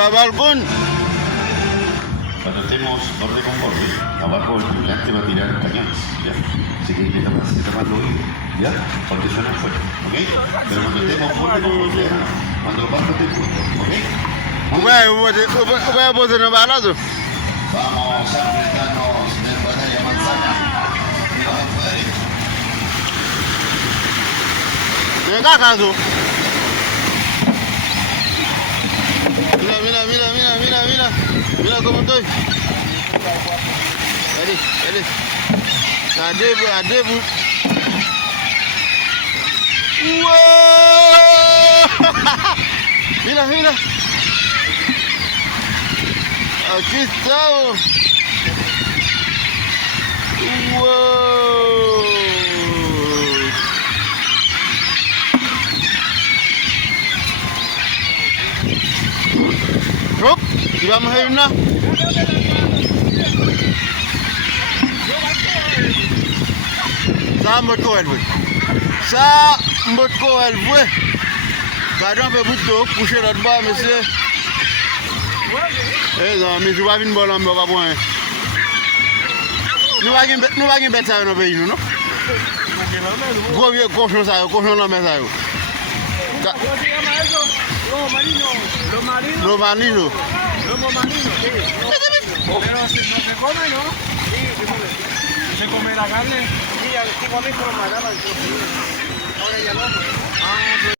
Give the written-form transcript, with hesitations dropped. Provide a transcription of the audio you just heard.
va al balcón. Cuando estemos borde con borde, abajo el tripulante va a tirar el cañón, ¿ya? Así que hay que tapar los oídos, ¿ya? Porque suena fuerte, ¿ok? Pero cuando estemos borde con borde, cuando los barcos estén juntos, ¿ok? Voy a poner un balazo. Vamos a enfrentarnos del batalla manzana. Y vamos a poder. Venga, caso. Mira. Mira cómo estoy. Allez. Adébou. ¡Wow! Mira. Aquí estamos. ¡Wow! Hop, y vamos a ir una. Ça mbot ko el boy. Ça mbot ko el boy. Gadon pe bout to coucher là bas monsieur. Eh non, mais je vais venir boire un peu avant. Nous va gagner bête ça dans pays nous non. Gros vieux cochon ça, cochon dans mais ça. Lo marino. Pero si no se come, ¿no? Sí, se come la carne. Sí, igualmente lo mataban. Ahora ya no.